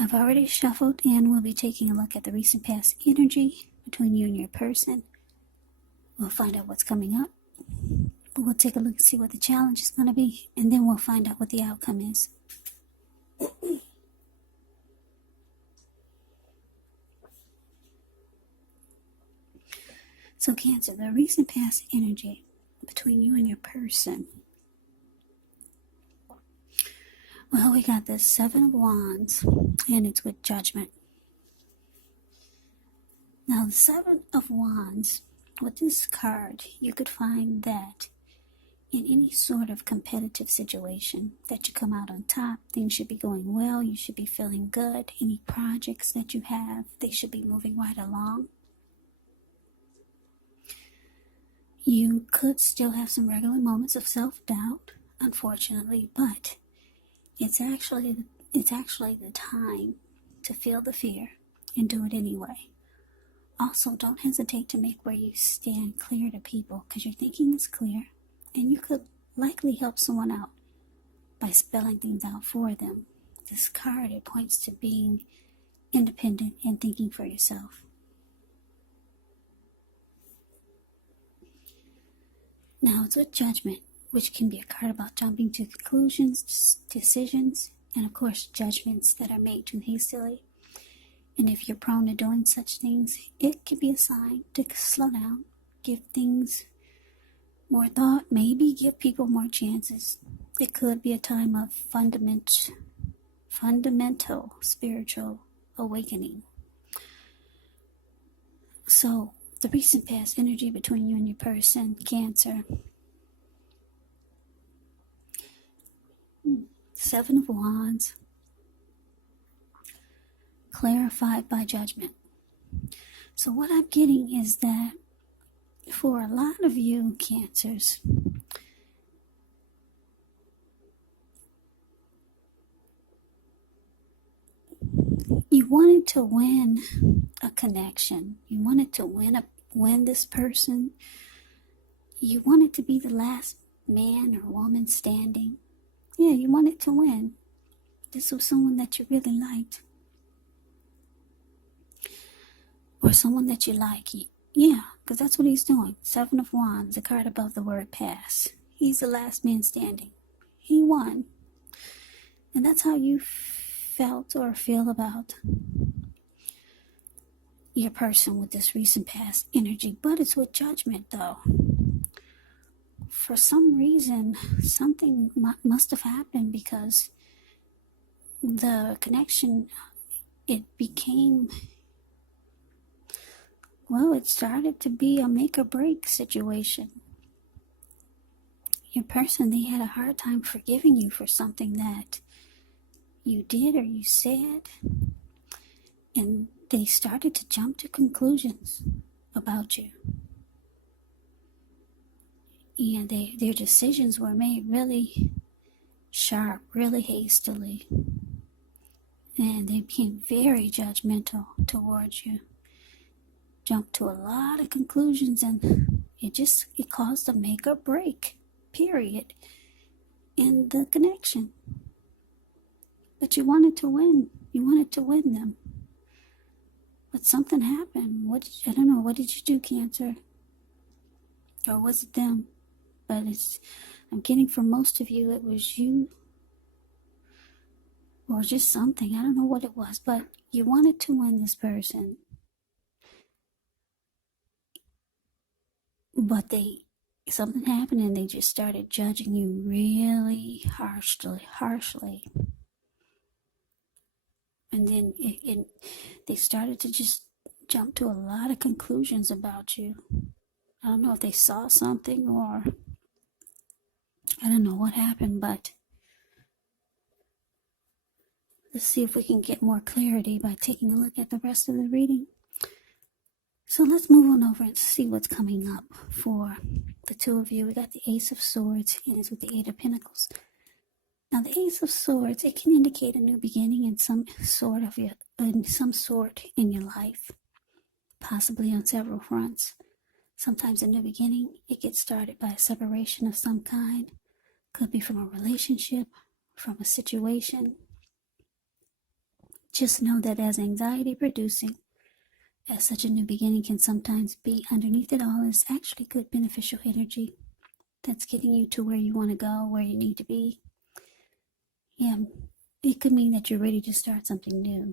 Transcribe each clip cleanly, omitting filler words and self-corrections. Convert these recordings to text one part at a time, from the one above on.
I've already shuffled and we'll be taking a look at the recent past energy between you and your person. We'll find out what's coming up. We'll take a look and see what the challenge is going to be, and then we'll find out what the outcome is. So Cancer, the recent past energy between you and your person. Well, we got the Seven of Wands, and it's with Judgment. Now, the Seven of Wands, with this card, you could find that in any sort of competitive situation that you come out on top, things should be going well, you should be feeling good. Any projects that you have, they should be moving right along. You could still have some regular moments of self-doubt, unfortunately, but it's actually the time to feel the fear and do it anyway. Also, don't hesitate to make where you stand clear to people, because your thinking is clear, and you could likely help someone out by spelling things out for them. This card, it points to being independent and thinking for yourself. Now, it's with Judgment, which can be a card about jumping to conclusions, decisions, and of course, judgments that are made too hastily. And if you're prone to doing such things, it could be a sign to slow down, give things more thought, maybe give people more chances. It could be a time of fundamental spiritual awakening. So, the recent past energy between you and your person, Cancer. Seven of Wands. Clarified by Judgment. So what I'm getting is that for a lot of you Cancers, you wanted to win a connection. You wanted to win this person. You wanted to be the last man or woman standing. Yeah, you wanted to win. This was someone that you really liked. Or someone that you like. Yeah, because that's what he's doing. Seven of Wands, the card above the word pass. He's the last man standing. He won. And that's how you felt or feel about your person with this recent past energy. But it's with Judgment, though. For some reason, something must have happened, because the connection, it became... well, it started to be a make or break situation. Your person, they had a hard time forgiving you for something that you did or you said. And they started to jump to conclusions about you. And their decisions were made really sharp, really hastily. And they became very judgmental towards you. Jumped to a lot of conclusions, and it caused a make or break, period, in the connection. But you wanted to win. You wanted to win them. But something happened. I don't know, what did you do, Cancer? Or was it them? But I'm getting from most of you, it was you. Or just something. I don't know what it was, but you wanted to win this person. But something happened, and they just started judging you really harshly. And then they started to just jump to a lot of conclusions about you. I don't know if they saw something, or I don't know what happened, but let's see if we can get more clarity by taking a look at the rest of the reading. So let's move on over and see what's coming up for the two of you. We got the Ace of Swords, and it's with the Eight of Pentacles. Now, the Ace of Swords, it can indicate a new beginning in some sort in your life, possibly on several fronts. Sometimes a new beginning, it gets started by a separation of some kind. Could be from a relationship, from a situation. Just know that as anxiety producing as such a new beginning can sometimes be, underneath it all is actually good beneficial energy that's getting you to where you want to go, where you need to be. Yeah, it could mean that you're ready to start something new.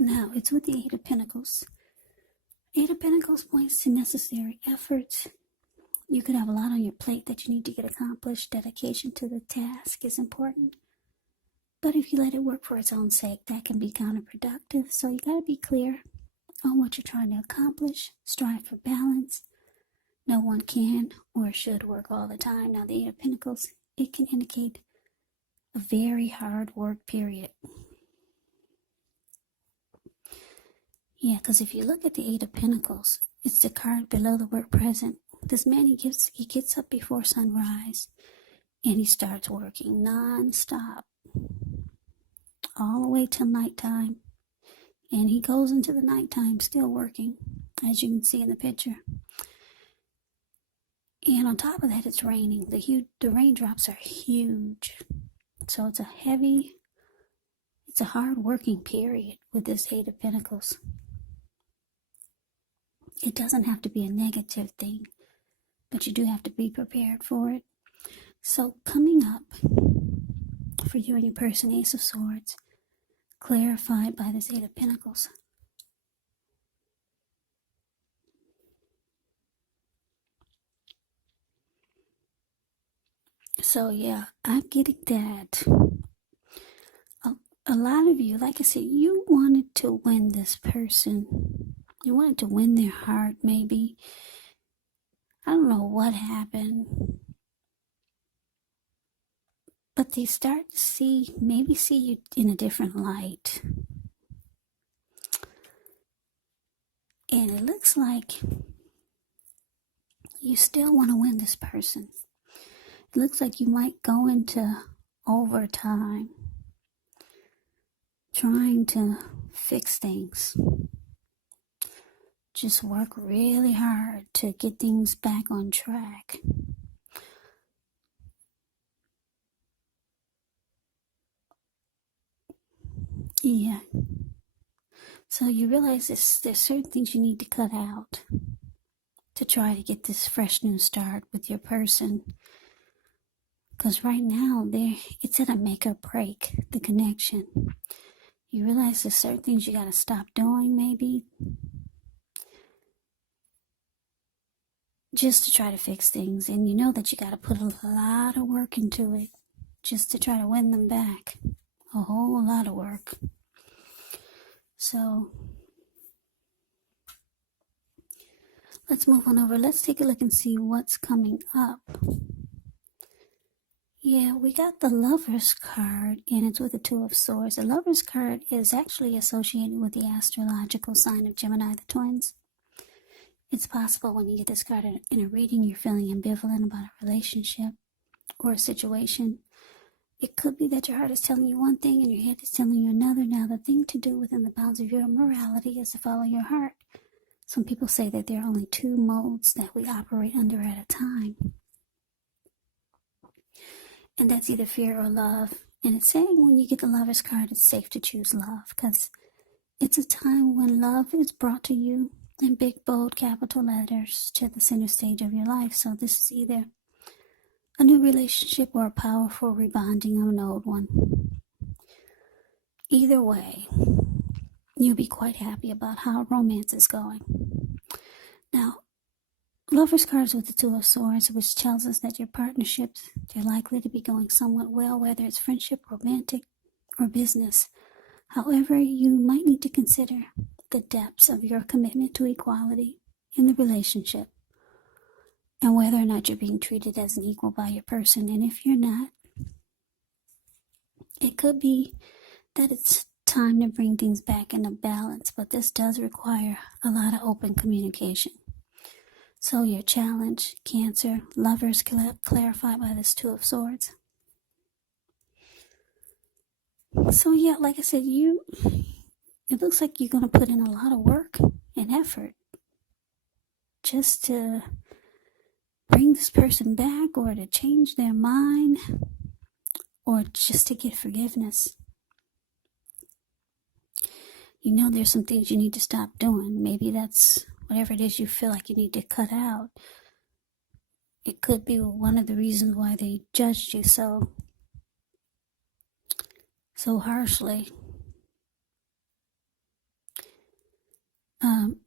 Now, it's with the Eight of Pentacles. Eight of Pentacles points to necessary effort. You could have a lot on your plate that you need to get accomplished. Dedication to the task is important. But if you let it work for its own sake, that can be counterproductive. So you got to be clear on what you're trying to accomplish. Strive for balance. No one can or should work all the time. Now, the Eight of Pentacles, it can indicate a very hard work period. Yeah, because if you look at the Eight of Pentacles, it's the card below the word present. This man, he gets up before sunrise and he starts working non-stop all the way till nighttime. And he goes into the nighttime still working, as you can see in the picture. And on top of that, it's raining. The raindrops are huge. So it's a hard working period with this Eight of Pentacles. It doesn't have to be a negative thing, but you do have to be prepared for it. So coming up for you and your person, Ace of Swords, clarified by this Eight of Pentacles. So yeah, I'm getting that. A lot of you, like I said, you wanted to win this person. You wanted to win their heart, maybe. I don't know what happened. But they start to see you in a different light. And it looks like you still want to win this person. It looks like you might go into overtime trying to fix things. Just work really hard to get things back on track. Yeah. So you realize there's certain things you need to cut out to try to get this fresh new start with your person. Because right now, it's at a make or break, the connection. You realize there's certain things you got to stop doing, maybe, just to try to fix things. And you know that you got to put a lot of work into it just to try to win them back. A whole lot of work. So let's move on over. Let's take a look and see what's coming up. Yeah, we got the Lover's card, and it's with the Two of Swords. The Lover's card is actually associated with the astrological sign of Gemini, the twins. It's possible when you get this card in a reading, you're feeling ambivalent about a relationship or a situation. It could be that your heart is telling you one thing and your head is telling you another. Now, the thing to do within the bounds of your morality is to follow your heart. Some people say that there are only two modes that we operate under at a time. And that's either fear or love. And it's saying when you get the Lover's card, it's safe to choose love, because it's a time when love is brought to you in big, bold, capital letters to the center stage of your life. So this is either a new relationship or a powerful rebonding of an old one. Either way, you'll be quite happy about how romance is going. Now, Lover's cards with the Two of Swords, which tells us that your partnerships, they're likely to be going somewhat well, whether it's friendship, romantic, or business. However, you might need to consider the depths of your commitment to equality in the relationship and whether or not you're being treated as an equal by your person. And if you're not, it could be that it's time to bring things back into balance, but this does require a lot of open communication. So your challenge, Cancer, Lovers, clarified by this Two of Swords. So yeah, like I said, it looks like you're going to put in a lot of work and effort just to bring this person back, or to change their mind, or just to get forgiveness. You know there's some things you need to stop doing. Maybe that's whatever it is you feel like you need to cut out. It could be one of the reasons why they judged you so harshly.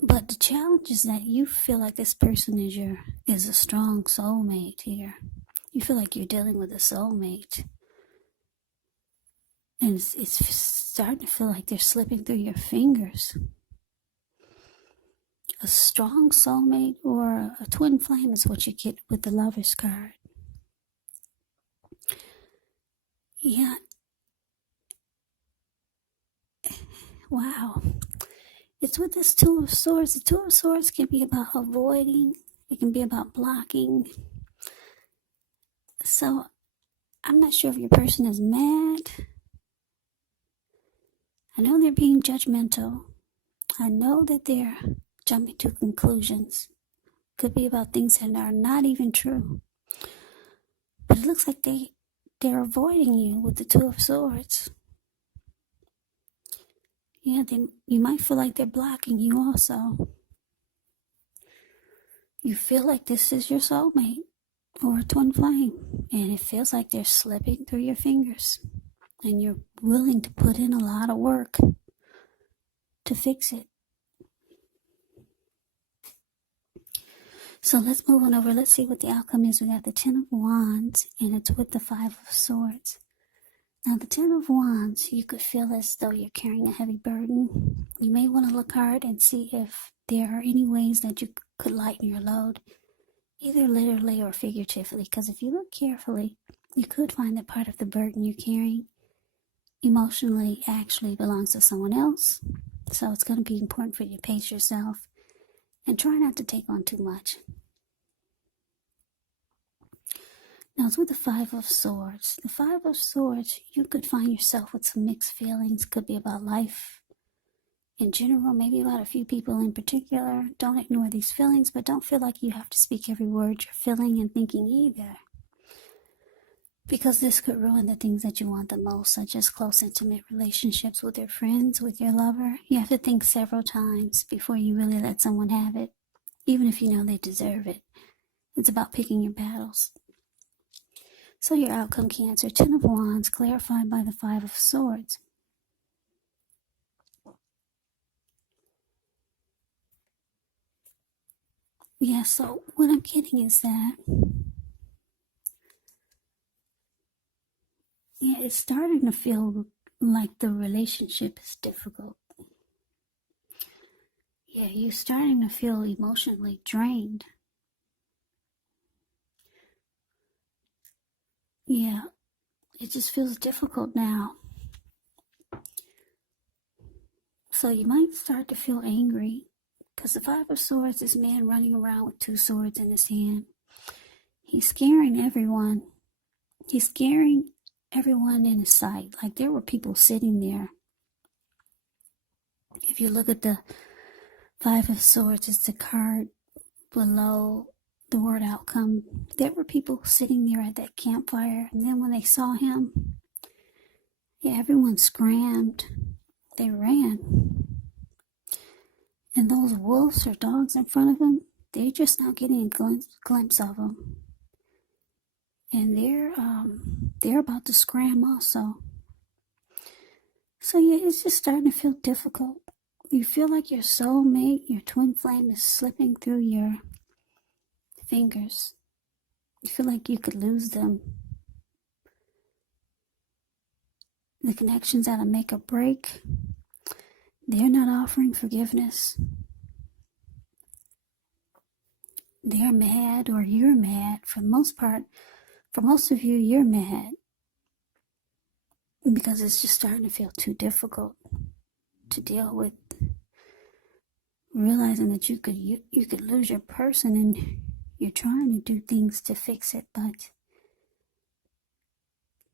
But the challenge is that you feel like this person is a strong soulmate here. You feel like you're dealing with a soulmate. And it's starting to feel like they're slipping through your fingers. A strong soulmate or a twin flame is what you get with the Lover's card. Yeah. Wow. It's with this Two of Swords. The Two of Swords can be about avoiding. It can be about blocking. So, I'm not sure if your person is mad. I know they're being judgmental. I know that they're jumping to conclusions. Could be about things that are not even true. But it looks like they're avoiding you with the Two of Swords. Yeah, you might feel like they're blocking you also. You feel like this is your soulmate or a twin flame, and it feels like they're slipping through your fingers, and you're willing to put in a lot of work to fix it. So let's move on over. Let's see what the outcome is. We got the Ten of Wands, and it's with the Five of Swords. Now, the Ten of Wands, you could feel as though you're carrying a heavy burden. You may want to look hard and see if there are any ways that you could lighten your load, either literally or figuratively, because if you look carefully, you could find that part of the burden you're carrying emotionally actually belongs to someone else. So it's going to be important for you to pace yourself and try not to take on too much. Now it's with the Five of Swords. The Five of Swords, you could find yourself with some mixed feelings. Could be about life in general, maybe about a few people in particular. Don't ignore these feelings, but don't feel like you have to speak every word you're feeling and thinking either, because this could ruin the things that you want the most, such as close, intimate relationships with your friends, with your lover. You have to think several times before you really let someone have it, even if you know they deserve it. It's about picking your battles. So your outcome, Cancer, Ten of Wands, clarified by the Five of Swords. Yeah, so what I'm getting is that, yeah, it's starting to feel like the relationship is difficult. Yeah, you're starting to feel emotionally drained. Yeah, it just feels difficult now. So you might start to feel angry, because the Five of Swords is man running around with two swords in his hand. He's scaring everyone. He's scaring everyone in his sight. Like there were people sitting there. If you look at the Five of Swords, it's the card below the word outcome. There were people sitting there at that campfire, and then when they saw him, yeah, everyone scrammed. They ran. And those wolves or dogs in front of him, they're just not getting a glimpse of him. And they're about to scram also. So yeah, it's just starting to feel difficult. You feel like your soulmate, your twin flame, is slipping through your fingers. You feel like you could lose them. The connection's at a make or break. They're not offering forgiveness. They're mad, or you're mad. For the most part, for most of you, you're mad, because it's just starting to feel too difficult to deal with. Realizing that you could lose your person, and you're trying to do things to fix it, but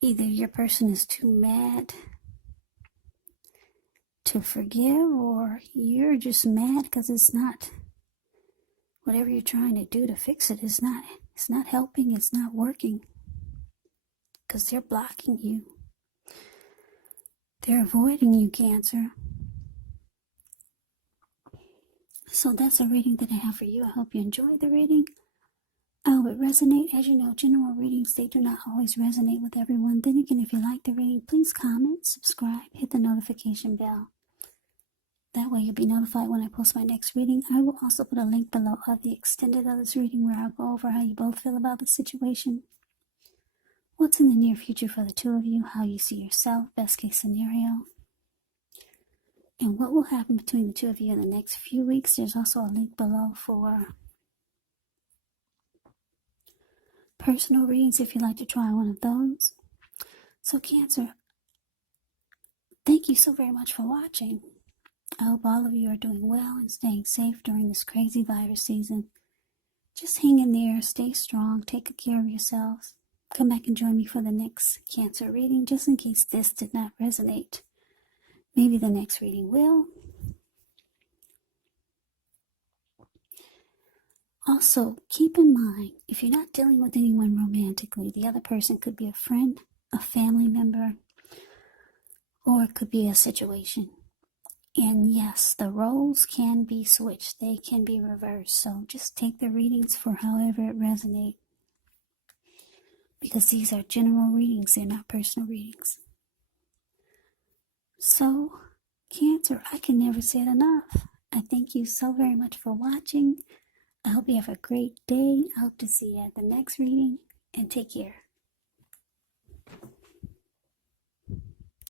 either your person is too mad to forgive, or you're just mad because it's not, whatever you're trying to do to fix it is not It's not helping, it's not working, because they're blocking you. They're avoiding you, Cancer. So that's a reading that I have for you. I hope you enjoyed the reading. I hope it resonates. As you know, general readings, they do not always resonate with everyone. Then again, if you like the reading, please comment, subscribe, hit the notification bell. That way you'll be notified when I post my next reading. I will also put a link below of the extended of this reading where I'll go over how you both feel about the situation, what's in the near future for the two of you, how you see yourself, best case scenario, and what will happen between the two of you in the next few weeks. There's also a link below for personal readings if you'd like to try one of those. So Cancer, thank you so very much for watching. I hope all of you are doing well and staying safe during this crazy virus season. Just hang in there, stay strong, take good care of yourselves. Come back and join me for the next Cancer reading, just in case this did not resonate. Maybe the next reading will. Also, keep in mind, if you're not dealing with anyone romantically, the other person could be a friend, a family member, or it could be a situation. And yes, the roles can be switched. They can be reversed. So just take the readings for however it resonates. Because these are general readings. They're not personal readings. So, Cancer, I can never say it enough. I thank you so very much for watching. I hope you have a great day. I hope to see you at the next reading. And take care.